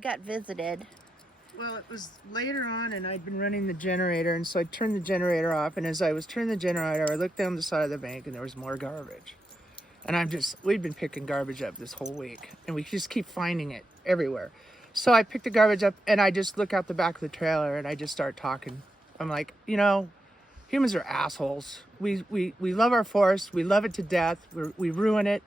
got visited. Well, it was later on, and I'd been running the generator, and so I turned the generator off, and as I was turning the generator, I looked down the side of the bank, and there was more garbage. And we'd been picking garbage up this whole week, and we just keep finding it everywhere. So I picked the garbage up, and I just look out the back of the trailer, and I just start talking. I'm like, humans are assholes. We love our forest. We love it to death. We ruin it.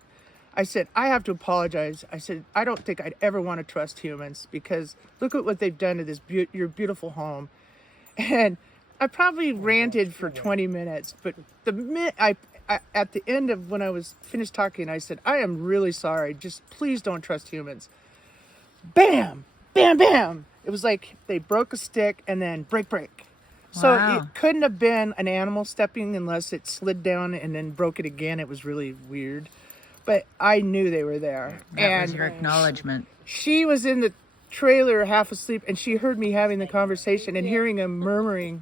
I said, I have to apologize. I said, I don't think I'd ever want to trust humans because look at what they've done to this your beautiful home. And I probably ranted for 20 minutes, but the minute I at the end of when I was finished talking, I said, I am really sorry. Just please don't trust humans. Bam, bam, bam. It was like they broke a stick and then break. So Wow. it couldn't have been an animal stepping unless it slid down and then broke it again. It was really weird. But I knew they were there. That was your acknowledgement. She was in the trailer half asleep, and she heard me having the conversation and hearing him murmuring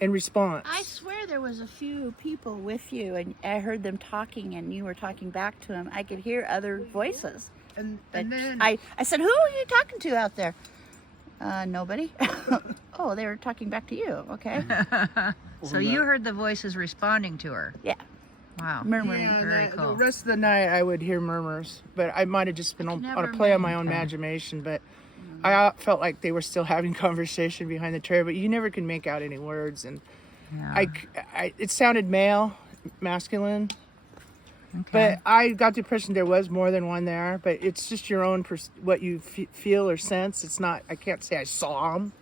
in response. I swear there was a few people with you, and I heard them talking, and you were talking back to them. I could hear other voices. And But then I said, who are you talking to out there? Nobody. Oh, they were talking back to you. Okay. So you heard the voices responding to her. Yeah. Wow. Murmuring. Very the cool. rest of the night I would hear murmurs, but I might have just been on a never play on my own Okay. imagination. But I felt like they were still having conversation behind the trailer, but you never can make out any words. And Yeah. it sounded masculine. Okay. But I got the impression there was more than one there. But it's just your own what you feel or sense. It's not. I can't say I saw them,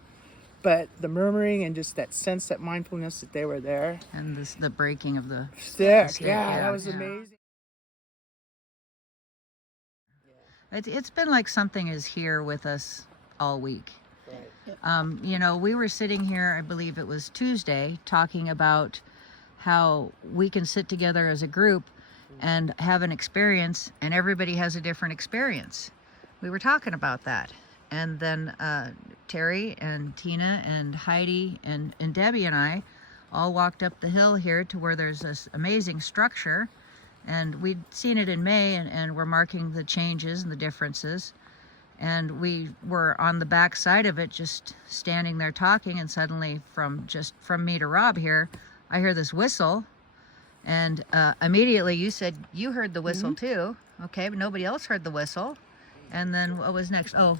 but the murmuring and just that sense, that mindfulness that they were there. And the breaking of the Stick, yeah, that was yeah. amazing. It's been like something is here with us all week. We were sitting here, I believe it was Tuesday, talking about how we can sit together as a group and have an experience, and everybody has a different experience. We were talking about that. And then Terry and Tina and Heidi and Debbie and I all walked up the hill here to where there's this amazing structure. And we'd seen it in May, and we're marking the changes and the differences. And we were on the back side of it, just standing there talking, and suddenly from me to Rob here, I hear this whistle. And immediately you said you heard the whistle too. Okay, but nobody else heard the whistle. And then what was next? Oh,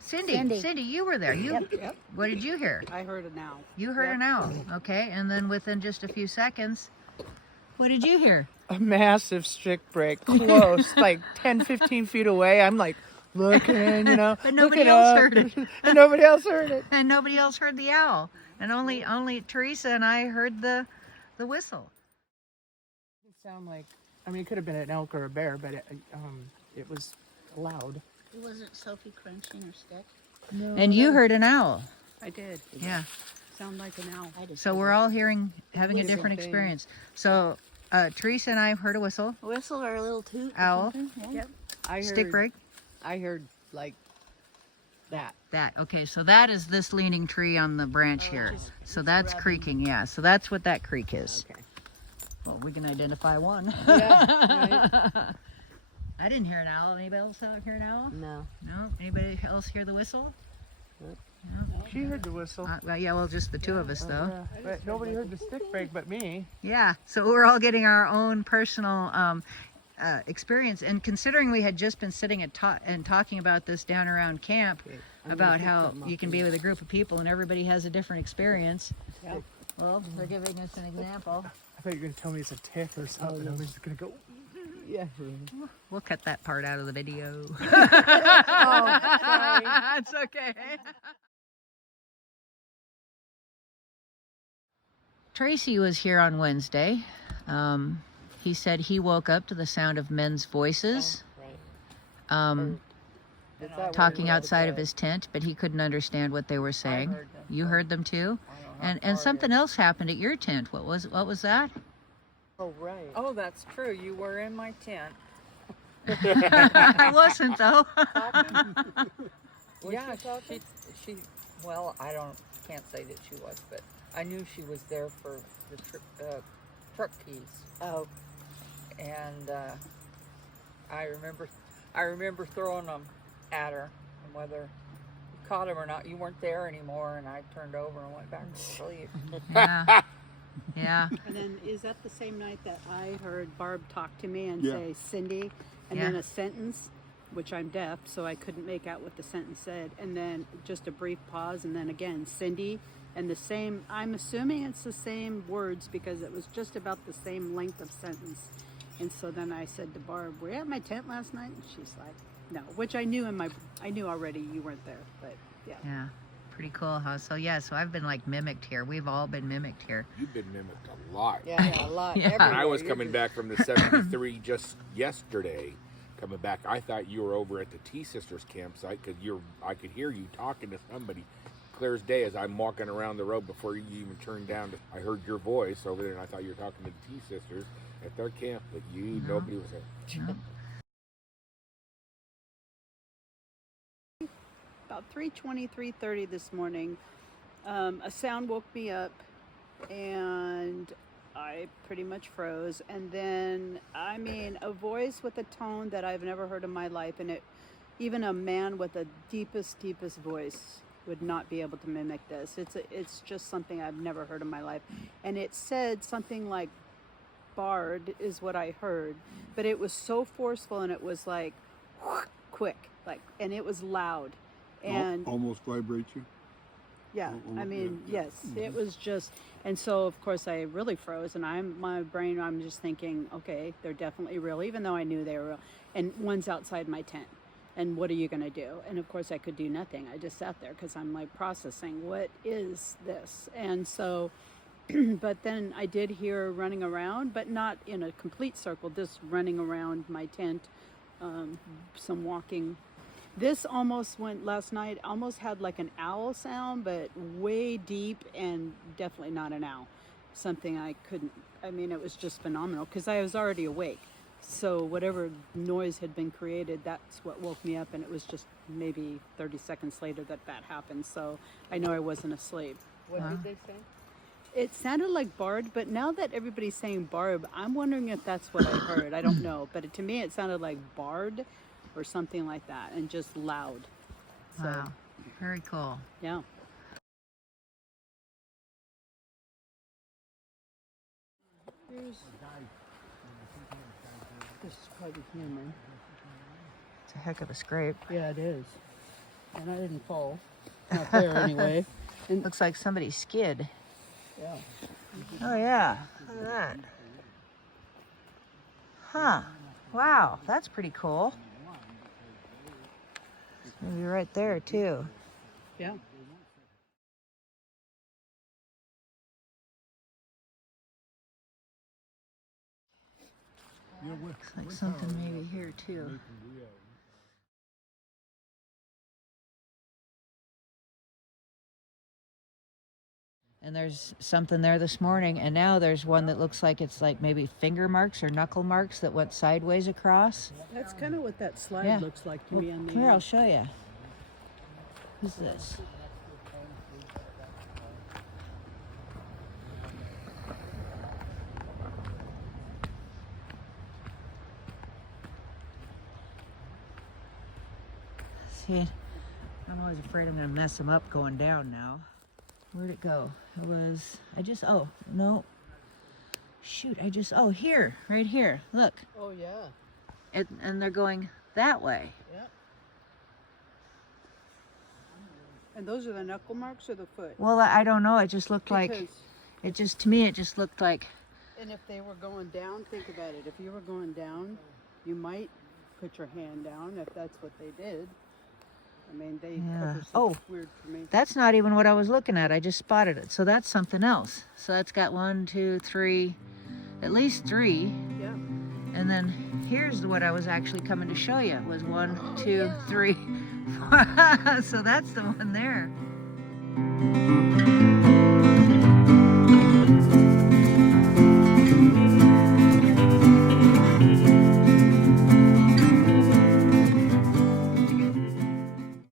Cindy, you were there. Yep. What did you hear? I heard it now. You heard an owl. Okay, and then within just a few seconds, what did you hear? A massive stick break, close, like 10, 15 feet away. I'm like looking, But nobody looking else up, heard it. and nobody else heard it. And nobody else heard the owl. And only Teresa and I heard the whistle. It sounded like, it could have been an elk or a bear, but it was loud. It wasn't Sophie crunching her stick. No, And you heard an owl. I did. Yeah. Sound like an owl. I just So we're all having a Listen different thing. experience. So Teresa and I heard a whistle, a whistle or a little toot. or Owl. something, Yeah. Yep. I heard. stick break. I heard like that. That, okay, so that is this leaning tree on the branch here. So that's creaking, yeah. So that's what that creak is. Okay. Well, we can identify one. Yeah. Right. I didn't hear an owl. Anybody else out hear an owl? No. No? Anybody else hear the whistle? She heard the whistle. Well, just the two of us, though. Yeah, but nobody heard the stick break but me. Yeah, so we're all getting our own personal experience. And considering we had just been sitting and talking about this down around camp, about how you can be with a group of people and everybody has a different experience. Yep. Well, they're giving us an example. I thought you were going to tell me it's a tick or something. I was just going to go, Yeah. We'll cut that part out of the video. sorry. It's okay. Tracy was here on Wednesday. He said he woke up to the sound of men's voices talking outside of his tent, but he couldn't understand what they were saying. You heard them too? And something else happened at your tent. What was that? oh, right. Oh, that's true. You were in my tent. I wasn't though. Yeah, she. Well, can't say that she was, but I knew she was there for the truck keys. Oh. And I remember throwing them at her, and whether you caught him or not. You weren't there anymore, and I turned over and went back to sleep. Yeah. Yeah. And then is that the same night that I heard Barb talk to me and Yeah. say Cindy, and Yeah. then a sentence, which I'm deaf, so I couldn't make out what the sentence said, and then just a brief pause, and then again Cindy, and the same. I'm assuming it's the same words because it was just about the same length of sentence. And so then I said to Barb, "Were you at my tent last night?" And she's like, "No," which I knew I knew already you weren't there, but yeah. Yeah. Pretty cool, huh? So yeah, so I've been like mimicked here. We've all been mimicked here. You've been mimicked a lot. Yeah, a lot. Yeah. When I was everywhere. coming back from the 73 just yesterday, coming back, I thought you were over at the T Sisters campsite because I could hear you talking to somebody clear as day as I'm walking around the road before you even turned down. I heard your voice over there, and I thought you were talking to the T Sisters at their camp, but nobody was there. No? About 3:20, 3:30 this morning, a sound woke me up, and I pretty much froze. And then, I mean, a voice with a tone that I've never heard in my life, and even a man with the deepest voice would not be able to mimic this. It's just something I've never heard in my life, and it said something like "Bard" is what I heard, but it was so forceful, and it was like quick, and it was loud. And almost vibrate you. yeah, I mean, yeah. yes, it was just, and so of course I really froze, and I'm just thinking, okay, they're definitely real, even though I knew they were real, and one's outside my tent, and what are you gonna do? And of course I could do nothing. I just sat there because I'm like processing, what is this? And so, but then I did hear running around, but not in a complete circle, just running around my tent, some walking. This almost went last night, almost had like an owl sound, but way deep and definitely not an owl. Something I couldn't, I mean, it was just phenomenal because I was already awake. So whatever noise had been created, that's what woke me up, and it was just maybe 30 seconds later that happened. So I know I wasn't asleep. What did they say? It sounded like Bard, but now that everybody's saying Barb, I'm wondering if that's what I heard. I don't know, but to me it sounded like Bard or something like that, and just loud. So, Wow. Very cool. yeah. This is probably human. It's a heck of a scrape. Yeah, it is. And I didn't fall. Not there anyway. And Looks like somebody skid. yeah. Oh yeah. Look at that. Huh. Wow, that's pretty cool. Maybe right there too. Yeah. Looks like something maybe here too. And there's something there this morning, and now there's one that looks like it's like maybe finger marks or knuckle marks that went sideways across. That's kind of what that slide Yeah. looks like to Well, me on the come here, I'll end. show you. Who's this? See, I'm always afraid I'm gonna mess them up going down now. Where'd it go? It was, oh, no. Shoot, oh, here, right here, look. Oh, yeah. And they're going that way. Yeah. And those are the knuckle marks or the foot? Well, I don't know, it just looked like, Because- to me, it just looked like, And if they were going down, think about it. If you were going down, you might put your hand down if that's what they did. I mean, they Yeah. cover stuff Oh. weird for me. that's not even what I was looking at. I just spotted it. So that's something else. So that's got 1, 2, 3, at least 3. Yeah. And then here's what I was actually coming to show you. Was 1, 2, 3, 4. So that's the one there.